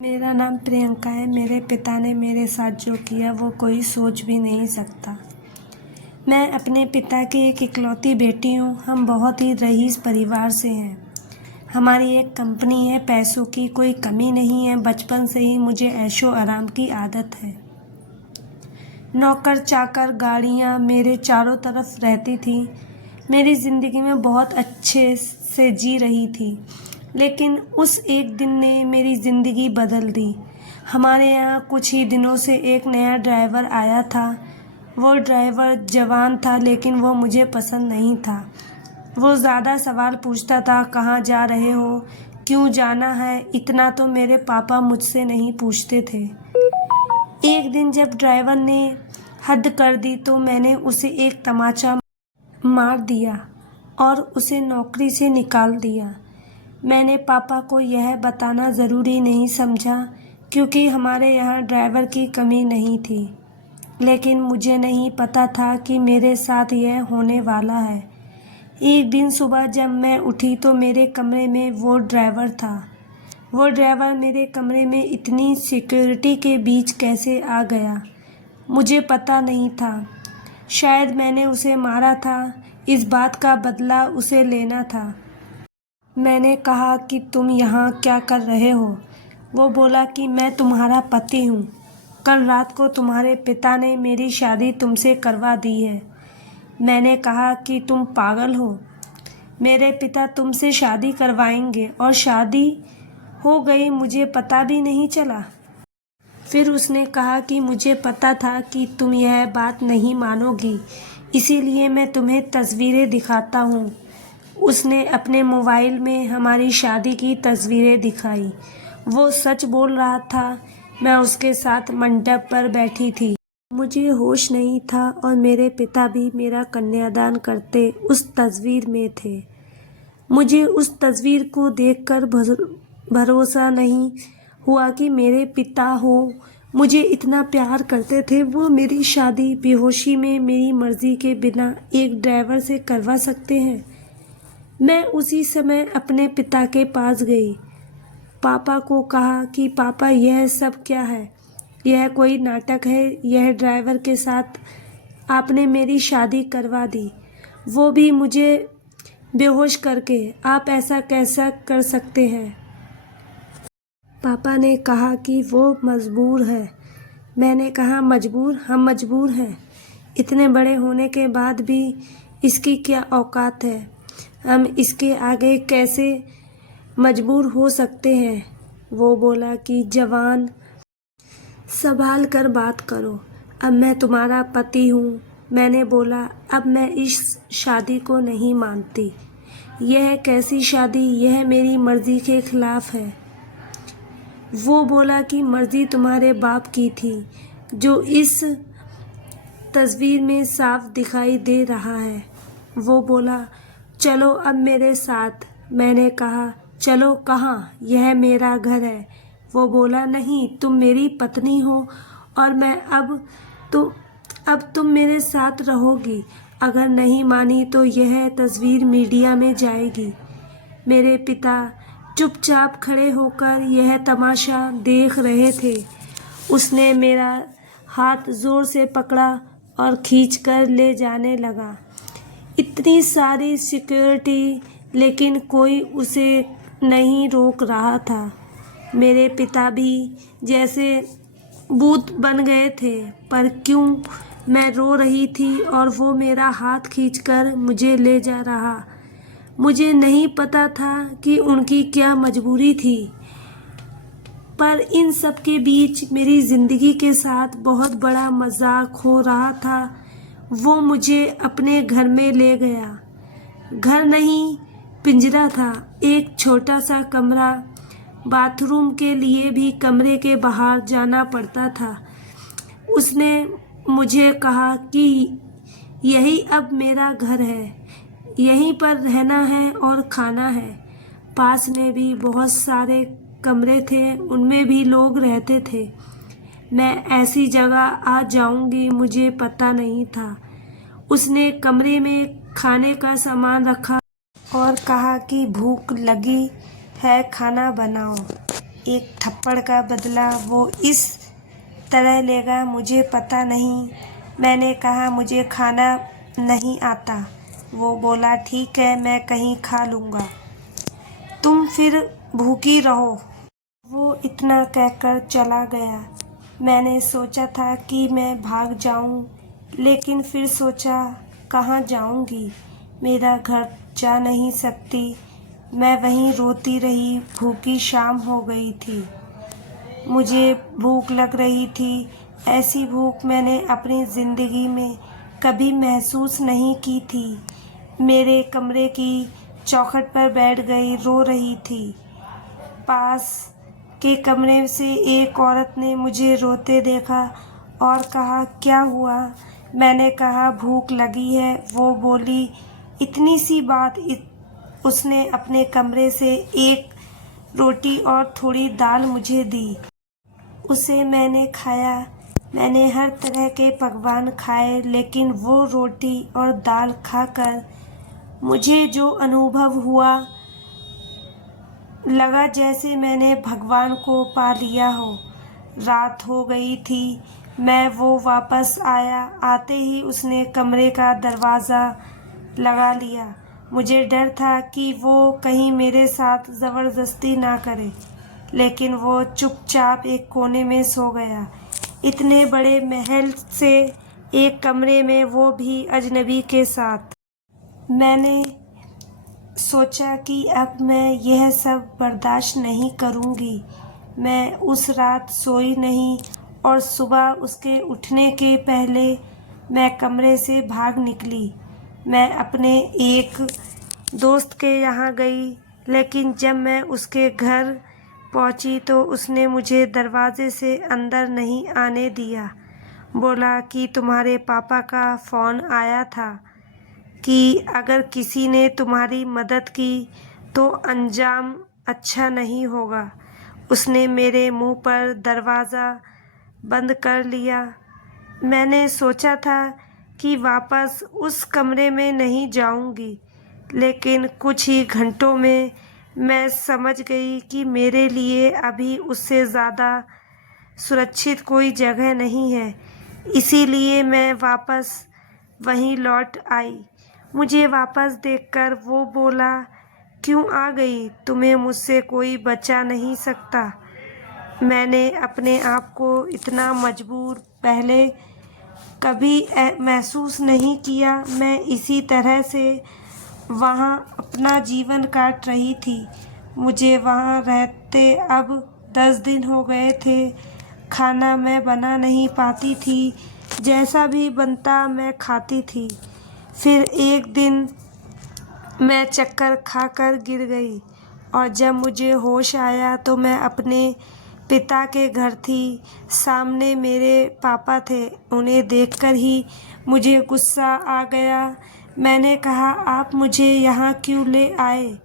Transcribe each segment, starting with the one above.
मेरा नाम प्रियंका है। मेरे पिता ने मेरे साथ जो किया वो कोई सोच भी नहीं सकता। मैं अपने पिता की एक इकलौती बेटी हूँ। हम बहुत ही रईस परिवार से हैं। हमारी एक कंपनी है, पैसों की कोई कमी नहीं है। बचपन से ही मुझे ऐशो आराम की आदत है। नौकर चाकर गाड़ियाँ मेरे चारों तरफ रहती थी। मेरी ज़िंदगी में बहुत अच्छे से जी रही थी, लेकिन उस एक दिन ने मेरी ज़िंदगी बदल दी। हमारे यहाँ कुछ ही दिनों से एक नया ड्राइवर आया था। वो ड्राइवर जवान था, लेकिन वो मुझे पसंद नहीं था। वो ज़्यादा सवाल पूछता था, कहाँ जा रहे हो, क्यों जाना है, इतना तो मेरे पापा मुझसे नहीं पूछते थे। एक दिन जब ड्राइवर ने हद कर दी तो मैंने उसे एक तमाचा मार दिया और उसे नौकरी से निकाल दिया। मैंने पापा को यह बताना ज़रूरी नहीं समझा, क्योंकि हमारे यहाँ ड्राइवर की कमी नहीं थी। लेकिन मुझे नहीं पता था कि मेरे साथ यह होने वाला है। एक दिन सुबह जब मैं उठी तो मेरे कमरे में वो ड्राइवर था। वो ड्राइवर मेरे कमरे में इतनी सिक्योरिटी के बीच कैसे आ गया, मुझे पता नहीं था। शायद मैंने उसे मारा था, इस बात का बदला उसे लेना था। मैंने कहा कि तुम यहाँ क्या कर रहे हो? वो बोला कि मैं तुम्हारा पति हूँ। कल रात को तुम्हारे पिता ने मेरी शादी तुमसे करवा दी है। मैंने कहा कि तुम पागल हो, मेरे पिता तुमसे शादी करवाएंगे और शादी हो गई, मुझे पता भी नहीं चला। फिर उसने कहा कि मुझे पता था कि तुम यह बात नहीं मानोगी, इसीलिए मैं तुम्हें तस्वीरें दिखाता हूँ। उसने अपने मोबाइल में हमारी शादी की तस्वीरें दिखाई। वो सच बोल रहा था। मैं उसके साथ मंडप पर बैठी थी। मुझे होश नहीं था और मेरे पिता भी मेरा कन्यादान करते उस तस्वीर में थे। मुझे उस तस्वीर को देखकर भरोसा नहीं हुआ कि मेरे पिता हो मुझे इतना प्यार करते थे। वो मेरी शादी बेहोशी में मेरी मर्जी के बिना एक ड्राइवर से करवा सकते हैं। मैं उसी समय अपने पिता के पास गई। पापा को कहा कि पापा, यह सब क्या है? यह कोई नाटक है। यह ड्राइवर के साथ आपने मेरी शादी करवा दी, वो भी मुझे बेहोश करके। आप ऐसा कैसा कर सकते हैं? पापा ने कहा कि वो मजबूर है। मैंने कहा, मजबूर? हम मजबूर हैं। इतने बड़े होने के बाद भी इसकी क्या औकात है? हम इसके आगे कैसे मजबूर हो सकते हैं? वो बोला कि जवान, संभाल कर बात करो। अब मैं तुम्हारा पति हूँ। मैंने बोला, अब मैं इस शादी को नहीं मानती। यह कैसी शादी? यह मेरी मर्जी के खिलाफ है। वो बोला कि मर्जी तुम्हारे बाप की थी, जो इस तस्वीर में साफ दिखाई दे रहा है। वो बोला, चलो अब मेरे साथ। मैंने कहा, चलो कहाँ? यह मेरा घर है। वो बोला, नहीं, तुम मेरी पत्नी हो और मैं अब तुम मेरे साथ रहोगी। अगर नहीं मानी तो यह तस्वीर मीडिया में जाएगी। मेरे पिता चुपचाप खड़े होकर यह तमाशा देख रहे थे। उसने मेरा हाथ जोर से पकड़ा और खींचकर ले जाने लगा। इतनी सारी सिक्योरिटी, लेकिन कोई उसे नहीं रोक रहा था। मेरे पिता भी जैसे भूत बन गए थे। पर क्यों? मैं रो रही थी और वो मेरा हाथ खींचकर मुझे ले जा रहा। मुझे नहीं पता था कि उनकी क्या मजबूरी थी। पर इन सब के बीच मेरी ज़िंदगी के साथ बहुत बड़ा मजाक हो रहा था। वो मुझे अपने घर में ले गया। घर नहीं, पिंजरा था। एक छोटा सा कमरा। बाथरूम के लिए भी कमरे के बाहर जाना पड़ता था। उसने मुझे कहा कि यही अब मेरा घर है, यहीं पर रहना है और खाना है। पास में भी बहुत सारे कमरे थे, उनमें भी लोग रहते थे। मैं ऐसी जगह आ जाऊंगी मुझे पता नहीं था। उसने कमरे में खाने का सामान रखा और कहा कि भूख लगी है, खाना बनाओ। एक थप्पड़ का बदला वो इस तरह लेगा मुझे पता नहीं। मैंने कहा मुझे खाना नहीं आता। वो बोला ठीक है मैं कहीं खा लूँगा, तुम फिर भूखी रहो। वो इतना कहकर चला गया। मैंने सोचा था कि मैं भाग जाऊं, लेकिन फिर सोचा कहाँ जाऊंगी, मेरा घर जा नहीं सकती। मैं वहीं रोती रही। भूखी शाम हो गई थी। मुझे भूख लग रही थी। ऐसी भूख मैंने अपनी ज़िंदगी में कभी महसूस नहीं की थी। मेरे कमरे की चौखट पर बैठ गई, रो रही थी। पास के कमरे से एक औरत ने मुझे रोते देखा और कहा क्या हुआ। मैंने कहा भूख लगी है। वो बोली इतनी सी बात। उसने अपने कमरे से एक रोटी और थोड़ी दाल मुझे दी। उसे मैंने खाया। मैंने हर तरह के पकवान खाए, लेकिन वो रोटी और दाल खाकर मुझे जो अनुभव हुआ, लगा जैसे मैंने भगवान को पा लिया हो। रात हो गई थी। मैं वो वापस आया। आते ही उसने कमरे का दरवाज़ा लगा लिया। मुझे डर था कि वो कहीं मेरे साथ ज़बरदस्ती ना करे, लेकिन वो चुपचाप एक कोने में सो गया। इतने बड़े महल से एक कमरे में, वो भी अजनबी के साथ। मैंने सोचा कि अब मैं यह सब बर्दाश्त नहीं करूँगी। मैं उस रात सोई नहीं और सुबह उसके उठने के पहले मैं कमरे से भाग निकली। मैं अपने एक दोस्त के यहाँ गई, लेकिन जब मैं उसके घर पहुँची तो उसने मुझे दरवाजे से अंदर नहीं आने दिया। बोला कि तुम्हारे पापा का फ़ोन आया था कि अगर किसी ने तुम्हारी मदद की तो अंजाम अच्छा नहीं होगा। उसने मेरे मुंह पर दरवाज़ा बंद कर लिया। मैंने सोचा था कि वापस उस कमरे में नहीं जाऊंगी, लेकिन कुछ ही घंटों में मैं समझ गई कि मेरे लिए अभी उससे ज़्यादा सुरक्षित कोई जगह नहीं है। इसीलिए मैं वापस वहीं लौट आई। मुझे वापस देखकर वो बोला क्यों आ गई, तुम्हें मुझसे कोई बचा नहीं सकता। मैंने अपने आप को इतना मजबूर पहले कभी महसूस नहीं किया। मैं इसी तरह से वहाँ अपना जीवन काट रही थी। मुझे वहाँ रहते अब 10 दिन हो गए थे। खाना मैं बना नहीं पाती थी, जैसा भी बनता मैं खाती थी। फिर एक दिन मैं चक्कर खाकर गिर गई और जब मुझे होश आया तो मैं अपने पिता के घर थी। सामने मेरे पापा थे। उन्हें देखकर ही मुझे गुस्सा आ गया। मैंने कहा आप मुझे यहाँ क्यों ले आए,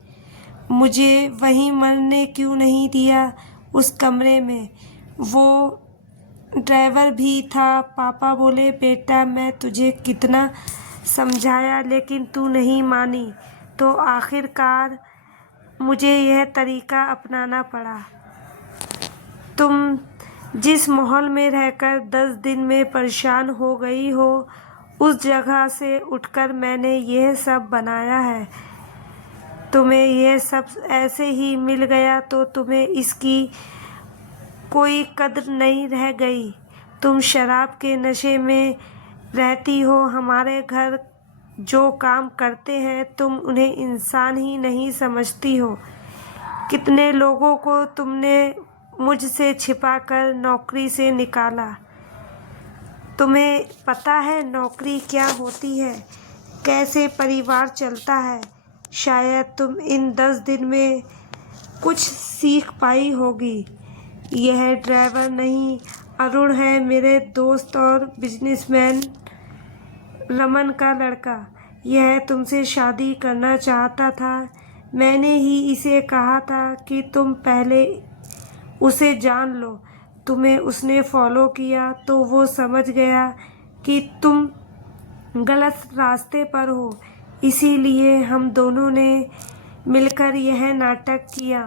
मुझे वहीं मरने क्यों नहीं दिया उस कमरे में। वो ड्राइवर भी था। पापा बोले बेटा मैं तुझे कितना समझाया लेकिन तू नहीं मानी, तो आखिरकार मुझे यह तरीका अपनाना पड़ा। तुम जिस माहौल में रहकर 10 दिन में परेशान हो गई हो, उस जगह से उठकर मैंने यह सब बनाया है। तुम्हें यह सब ऐसे ही मिल गया तो तुम्हें इसकी कोई कद्र नहीं रह गई। तुम शराब के नशे में रहती हो। हमारे घर जो काम करते हैं तुम उन्हें इंसान ही नहीं समझती हो। कितने लोगों को तुमने मुझसे छिपाकर नौकरी से निकाला। तुम्हें पता है नौकरी क्या होती है, कैसे परिवार चलता है। शायद तुम इन 10 दिन में कुछ सीख पाई होगी। यह ड्राइवर नहीं, अरुण है, मेरे दोस्त और बिजनेसमैन रमन का लड़का। यह तुमसे शादी करना चाहता था। मैंने ही इसे कहा था कि तुम पहले उसे जान लो। तुम्हें उसने फॉलो किया तो वो समझ गया कि तुम गलत रास्ते पर हो। इसीलिए हम दोनों ने मिलकर यह नाटक किया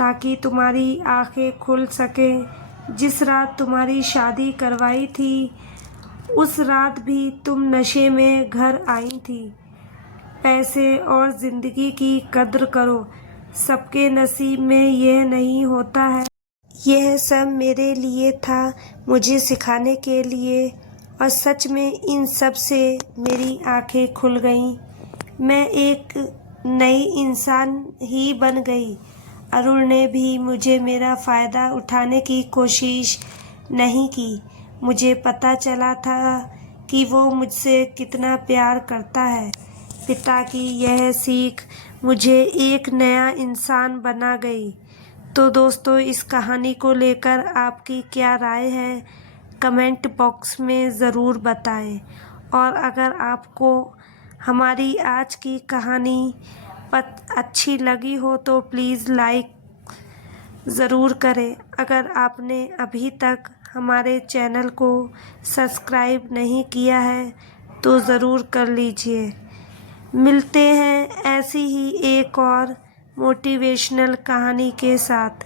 ताकि तुम्हारी आंखें खुल सकें। जिस रात तुम्हारी शादी करवाई थी उस रात भी तुम नशे में घर आई थी। पैसे और ज़िंदगी की कद्र करो, सबके नसीब में यह नहीं होता है। यह सब मेरे लिए था, मुझे सिखाने के लिए, और सच में इन सब से मेरी आंखें खुल गईं। मैं एक नई इंसान ही बन गई। अरुण ने भी मुझे मेरा फ़ायदा उठाने की कोशिश नहीं की। मुझे पता चला था कि वो मुझसे कितना प्यार करता है। पिता की यह सीख मुझे एक नया इंसान बना गई। तो दोस्तों, इस कहानी को लेकर आपकी क्या राय है, कमेंट बॉक्स में ज़रूर बताएं। और अगर आपको हमारी आज की कहानी अच्छी लगी हो तो प्लीज़ लाइक ज़रूर करें। अगर आपने अभी तक हमारे चैनल को सब्सक्राइब नहीं किया है तो ज़रूर कर लीजिए। मिलते हैं ऐसी ही एक और मोटिवेशनल कहानी के साथ।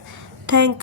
थैंक